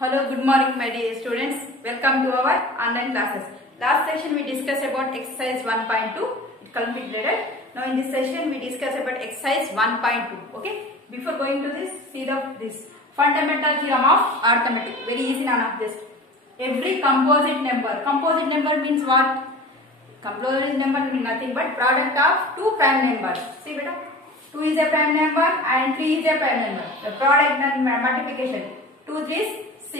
Hello, good morning my dear students. Welcome to our online classes. Last session we discussed about exercise 1.2. It completed. Now in this session we discuss about exercise 1.2. Okay. Before going to this, see this fundamental theorem of arithmetic. Very easy none of this. Every composite number. Composite number means what? Composite number means nothing but product of two prime numbers. See beta. 2 is a prime number and 3 is a prime number. The product and multiplication. 2 3 is 6.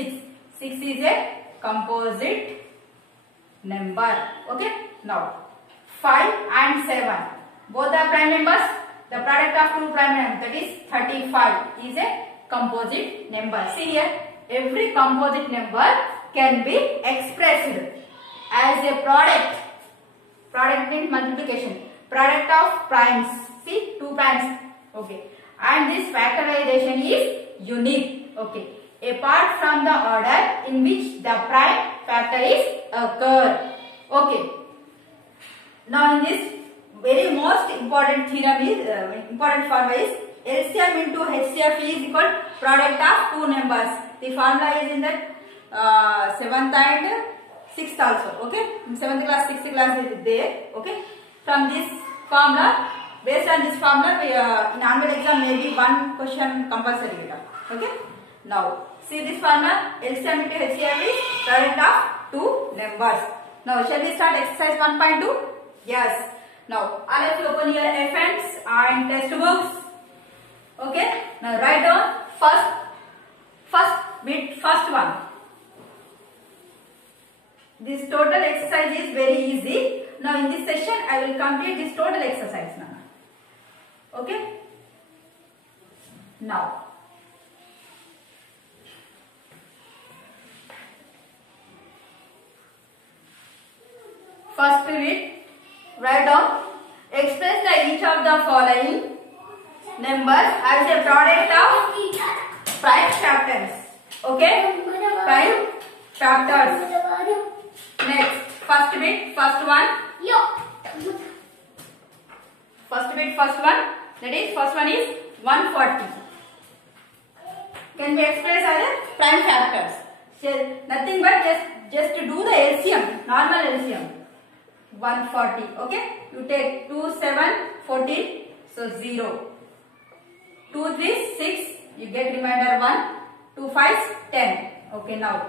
6 is a composite number. Okay. Now 5 and 7. Both are prime numbers. The product of two prime numbers, that is 35, is a composite number. See here. Every composite number can be expressed as a product. Product means multiplication. Product of primes. See, two primes. Okay. And this factorization is unique. Okay. Apart from the order in which the prime factor is occurred. Okay. Now in this very most important theorem is important formula is LCM into HCF is equal to product of two numbers. The formula is in the 7th and 6th also. Okay. In 7th class, 6th class is there. Okay. From this formula, based on this formula, in annual exam maybe one question compulsory. Okay. Now see this formula, LCM into HCF is product of two numbers. Now shall we start exercise 1.2? Yes. Now all of you open your FNs and textbooks. Okay. Now write down first one. This total exercise is very easy. Now in this session I will complete this total exercise now. Okay. Now first bit, write down, express the each of the following numbers as a product of prime factors. Okay, prime factors. Next, first bit, first one. First bit, first one. That is, first one is 140. Can be expressed as a prime factors. So, nothing but just to do the LCM, normal LCM. 140. Okay. You take 2 7 14. So 0. 2 3 6. You get remainder 1. 2 5 10. Okay. Now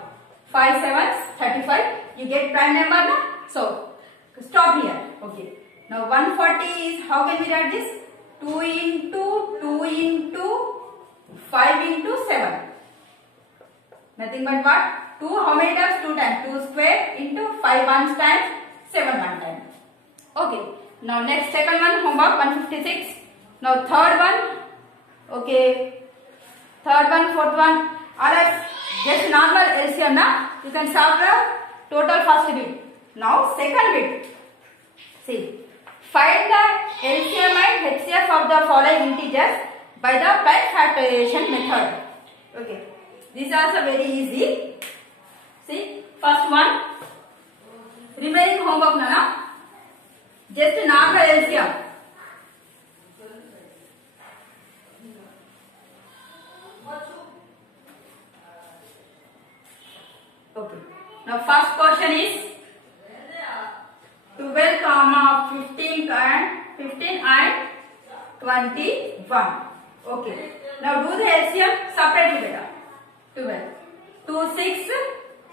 5 7 35. You get prime number na? So stop here. Okay. Now 140 is, how can we write this? 2 into 5 into 7. Nothing but what? 2 how many times? 2 times. 2 square into 5 once times. 7 one time. Okay. Now next second one, homework 156. Now third one. Okay. Third one, fourth one. Alright. Just normal LCM na. You can solve the total first bit. Now second bit. See. Find the LCM and HCF of the following integers by the prime factorization method. Okay. This is also very easy. See. First one. Remaining homework na, just normal LCM. Okay. Now first question is 12, 15 and 21. Okay. Now do the LCM separately beta. 12. 2 6.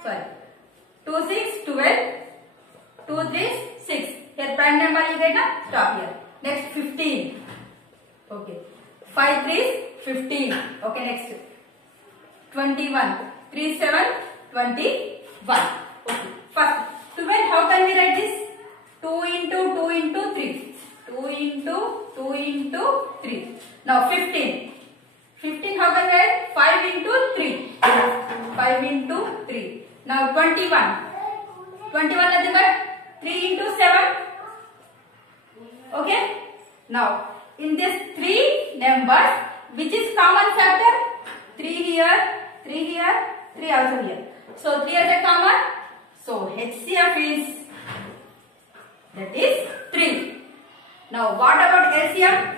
Sorry. 2 6 12. 2 3 6. Here prime number you get na? Stop here. Next 15. Okay. 5 3 15. Okay, next 21. 3 7 21. Okay. First 12, how can we write this? 2 into 3. 2 into 3. Now 15. 15 how can we write? 5 into 3. 5 into 3. Now 21. 21 nothing but 3 into 7. Okay. Now, in this 3 numbers, which is common factor? 3 here, 3 here, 3 also here. So, 3 as a common. So, HCF is, that is 3. Now, what about LCM?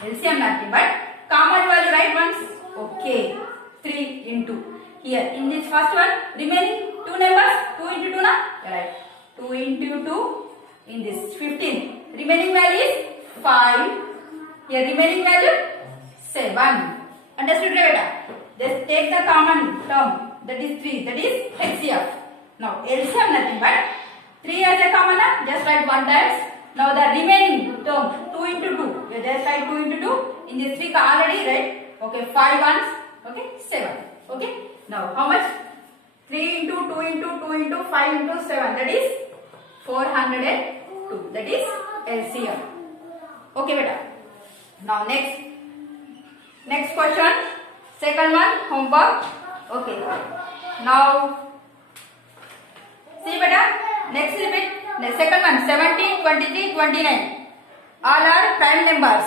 LCM nothing but common value, right ones? Okay. 3 into. here in this first one remaining two numbers 2 into 2 na, right, 2 into 2 in this 15, remaining value is 5, here remaining value 7. Understood beta? Just take the common term, that is 3, that is HCF. Now LCM nothing but 3 as a common, just write 1 times. Now the remaining term 2 into 2, you just write 2 into 2 in this 3 already, right? Okay, 5 ones, okay, 7. Okay, now how much? 3 into 2 into 2 into 5 into 7, that is 402, that is LCM. Okay beta. Now next question, second one, homework. Okay, now see beta, next repeat, the second one 17, 23, 29, all are prime numbers.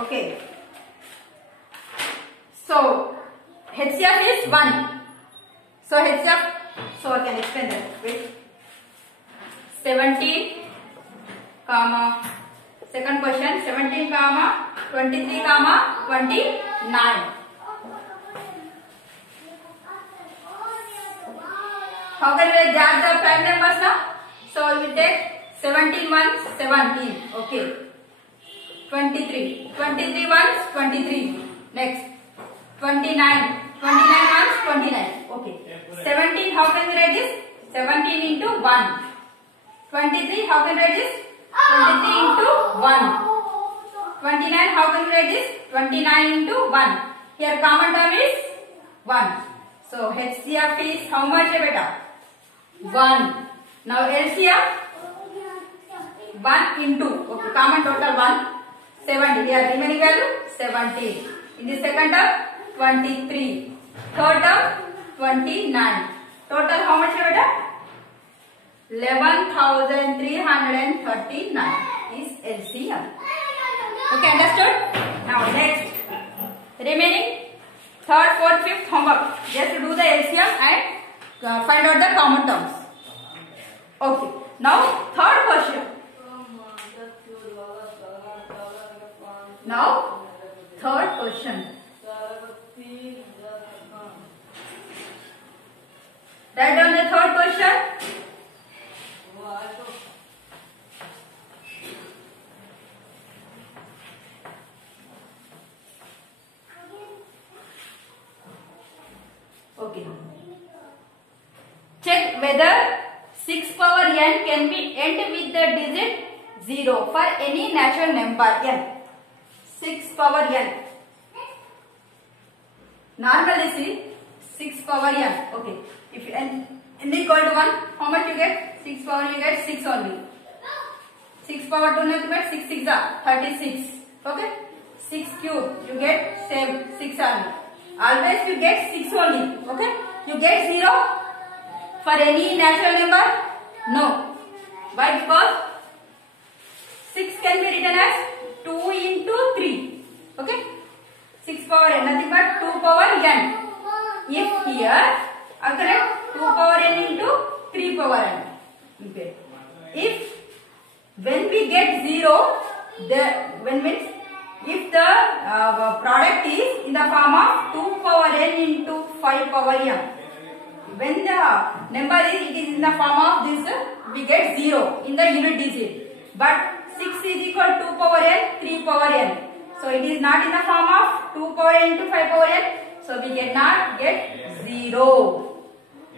Okay, so HCF is 1, so HCF, so I can explain that. Wait, 17 comma, second question 17 comma 23 comma 29. How can we add the prime numbers now? So we will take 17 ones 17, okay, 23 ones 23, next 29 ones 29, okay, 17 how can we write this? 17 into 1, 23 how can we write this? 23 into 1, 29 how can we write this? 29 into 1, here common term is 1, so HCF is how much beta? 1. Now LCM 1 into, okay, common total 1, 70, here remaining value 70, in the second term 23, third term 29, total how much beta? 11,339 is LCM. Okay, understood? Now next, remaining third, fourth, fifth homework, just do the LCM and find out the common terms. Okay, now third question. Now third question. Write down the third question. Okay. Check whether 6 power n can be end with the digit 0 for any natural number n. 6 power n. Normally see 6 power n. Okay. If n equal to 1, how much you get? 6 power you get 6 only. 6 power 2 you get 6 6 are 36. Okay. 6 cube you get same 6 only. Always you get 6 only. Okay. You get 0 for any natural number? No. Why? Because 6 can be written as 2 into 3. Okay. 6 power n, nothing but 2 power n. If here, correct, 2 power n into 3 power n. Okay. If when we get 0, if the product is in the form of 2 power n into 5 power m. When the number is in the form of this, we get 0 in the unit digit. But 6 is equal to 2 power n, 3 power n. So it is not in the form of 2 power n into 5 power n. So we cannot get 0.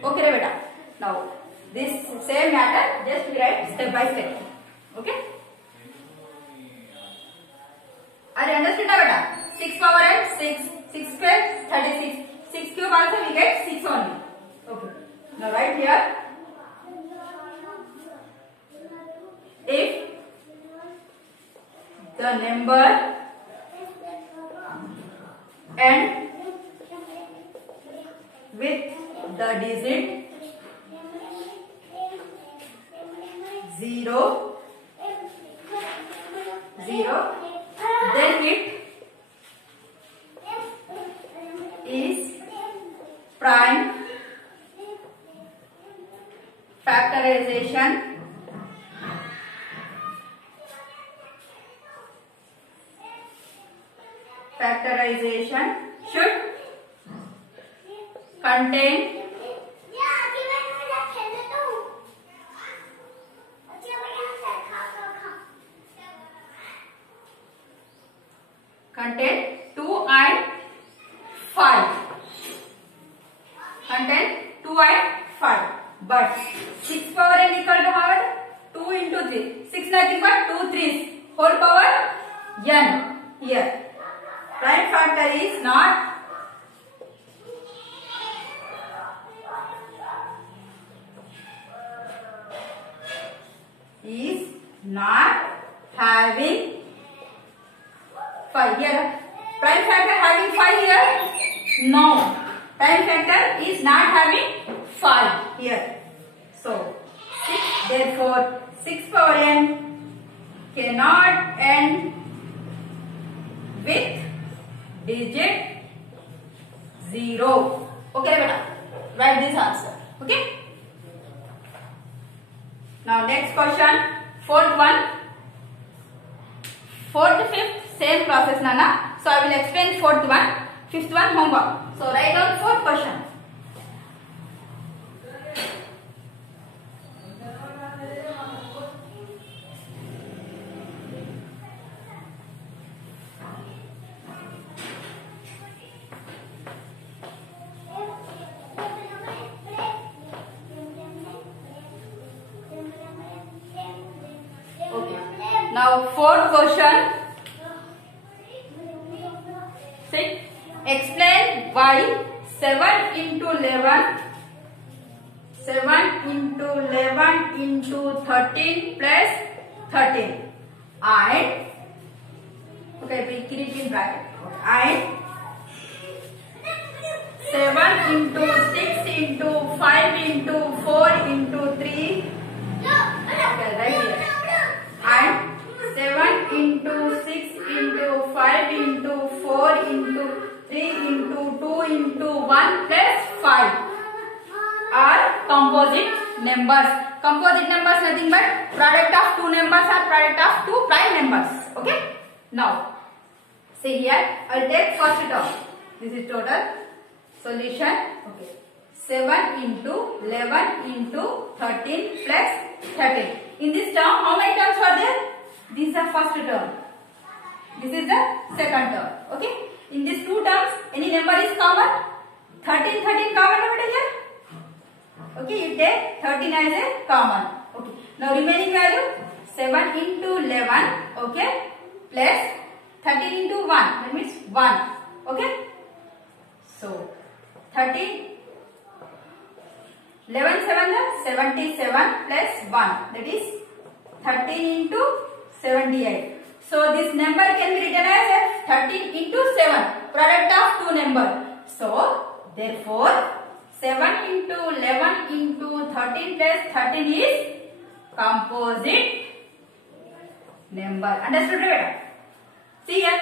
Okay, beta. Now this same matter, just we write step by step. Okay. Are you understood, beta? 6 power n, 6, 6 square, 36. 6 cube also we get 6 only. Okay. Now write here. If the number end with the digit 0, then it is prime. Factorization should contain contain 2 and 5. Contain 2 and 5. But 6 power n equal to how? 2 into 3. 6 nothing but 2 3's whole power n. Here prime factor is not having 5 here. Prime factor having 5 here? No. Prime factor is not having 5 here. So 6, therefore 6 power n cannot end with digit 0. Okay beta, write this answer. Okay. Now next question, fourth one. Fourth, fifth, same process Nana. So I will explain fourth one. Fifth one homework. So write down fourth question. Now fourth question. See, explain why 7 into 11 into 13 plus 13 and okay, we keep it in bracket and 7 into 6 into 5 into 4 into 3 okay, right here and 7 into 6 into 5 into 4 into 3 into 2 into 1 plus 5 are composite numbers. Composite numbers nothing but product of two numbers or product of two prime numbers. Okay. Now see here, I will take first term. This is total solution. Okay. 7 into 11 into 13 plus 13. In this term, how many terms are there? This is the first term. This is the second term. Okay. In these two terms, any number is common. 13 common over here. Okay. You take 13 as a common. Okay. Now remaining value 7 into 11. Okay. Plus 13 into 1. That means 1. Okay. So 13. 11 7 77 plus 1. That is 13 into 78. So this number can be written as 13 into 7, product of two numbers. So therefore 7 into 11 into 13 plus 13 is composite number. Understood beta? See here,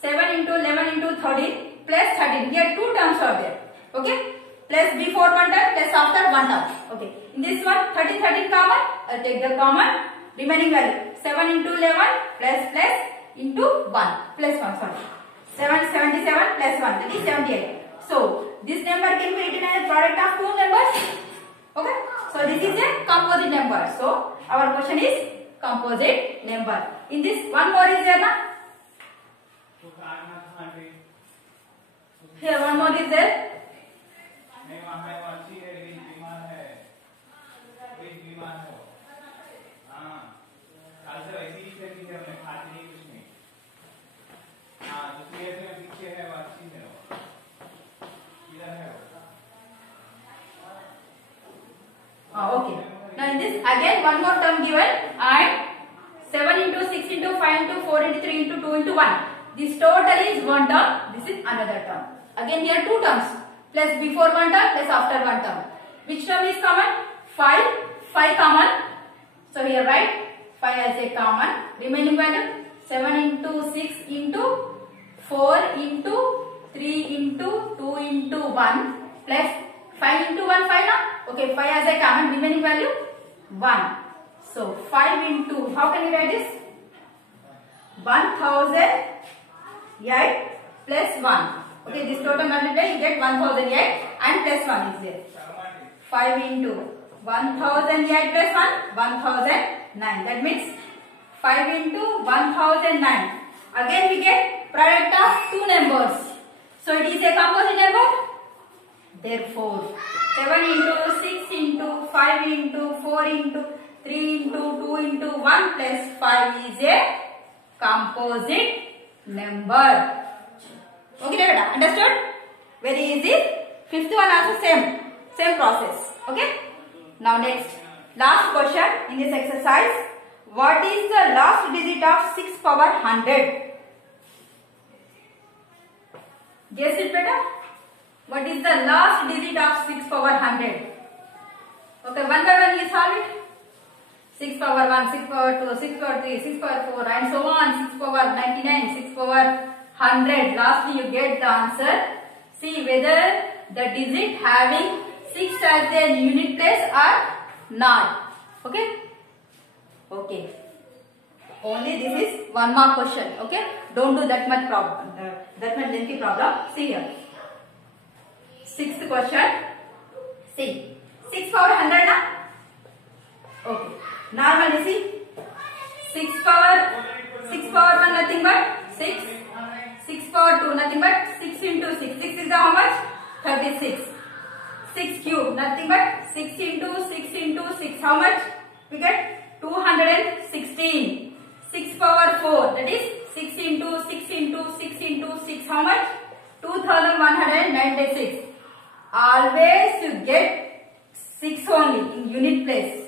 7 into 11 into 13 plus 13. Here two terms are there. Okay. Plus before one term, plus after one term. Okay. In this one, 13 common. I'll take the common. Remaining value 7 into 11 plus into 1 plus 1. Sorry. 77 plus 1. That is 78. So this number can be written as a product of two numbers. Okay. So this is a composite number. So our question is composite number. In this one more is there na? Here one more is there. Okay. Now in this again one more term given and 7 into 6 into 5 into 4 into 3 into 2 into 1. This total is one term. This is another term. Again here two terms. Plus before one term plus after one term. Which term is common? 5 common. So here write 5 as a common. Remaining value 7 into 6 into 4 into 3 into 2 into 1 plus 5 into 1 5 now. Okay, 5 as a common. Remaining value 1. So 5 into, how can we write this? 1008 plus 1. Okay, this total multiply you get 1008 and plus 1 is there. 5 into 1008 plus 1, 1009. That means 5 into 1009. Again we get product of two numbers. So it is a composite number. Therefore, 7 into 6 into 5 into 4 into 3 into 2 into 1 plus 5 is a composite number. Okay, David, understood? Very easy. Fifth one also same process. Okay. Now next, last question in this exercise. What is the last digit of 6 power 100? Guess it better. What is the last digit of 6 power 100? Okay, one by one you solve it. 6 power 1, 6 power 2, 6 power 3, 6 power 4 and so on. 6 power 99, 6 power 100. Lastly you get the answer. See whether the digit having 6 as a unit place or not. Okay? Okay. Only this is one more question. Okay? Don't do that much problem. That much lengthy problem. See here. Sixth question. See. 6 power 100 na? Okay. Normally see. 6 power 1 nothing but 6. 6 power 2 nothing but 6 into 6. 6 is the how much? 36. 6 cube nothing but 6 into 6 into 6. How much? We get 216. 6 power 4 that is 6 into 6 into 6 into 6. How much? 2196. Always you get 6 only in unit place.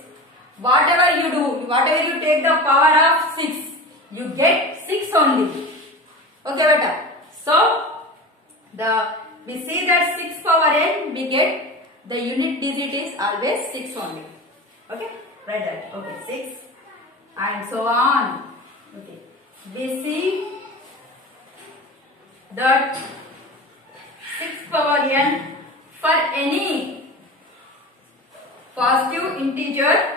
Whatever you do, whatever you take the power of 6, you get 6 only. Okay, beta. So we see that 6 power n, we get the unit digit is always 6 only. Okay, write that. Okay, 6 and so on. Okay, we see that 6 power n for any positive integer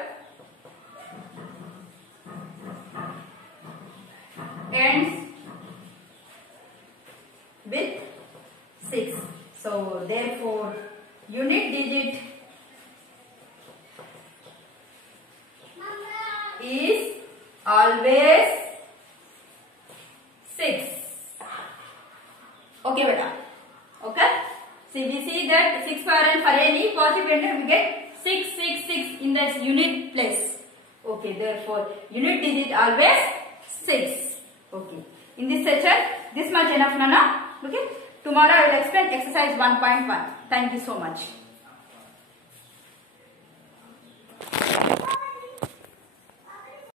ends with 6. So therefore unit digit is always 6. Okay, beta. Okay. See, we see that 6 power n for any positive integer we get 6 in the unit place. Okay, therefore unit digit always 6. Okay. In this section, this much enough, Nana. Okay. Tomorrow I will explain exercise 1.1. Thank you so much.